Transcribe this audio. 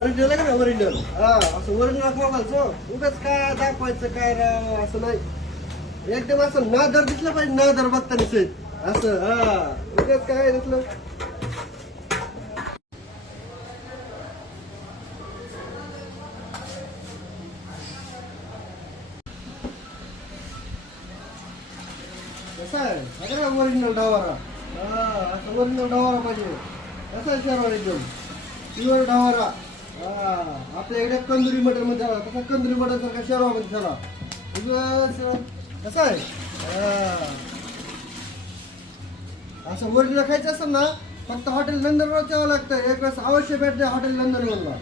original का ना original हा असं ओरिजिनल बघायचं उगाच काय दाखवायचं काय राव असं नाही एकदम असं नादर दिसलं पाहिजे नादर बघताना सहित असं हा उगाच काय दिसलं कसं आहे अरे ओरिजिनल डावारा हा असं ओरिजिनल डावारा पाहिजे कसा आहे शहर एकदम प्युअर डावारा हा आपल्या इकडे कंदुरी मटन मध्ये झाला तसा कंदुरी मटन सारखा शहरामध्ये झाला कसं आहे असं ओरिजिनल खायचं असेल ना फक्त हॉटेल नंदनवर यावं लागतं एक वेळेस अवश्य भेटते हॉटेल नंदनवरला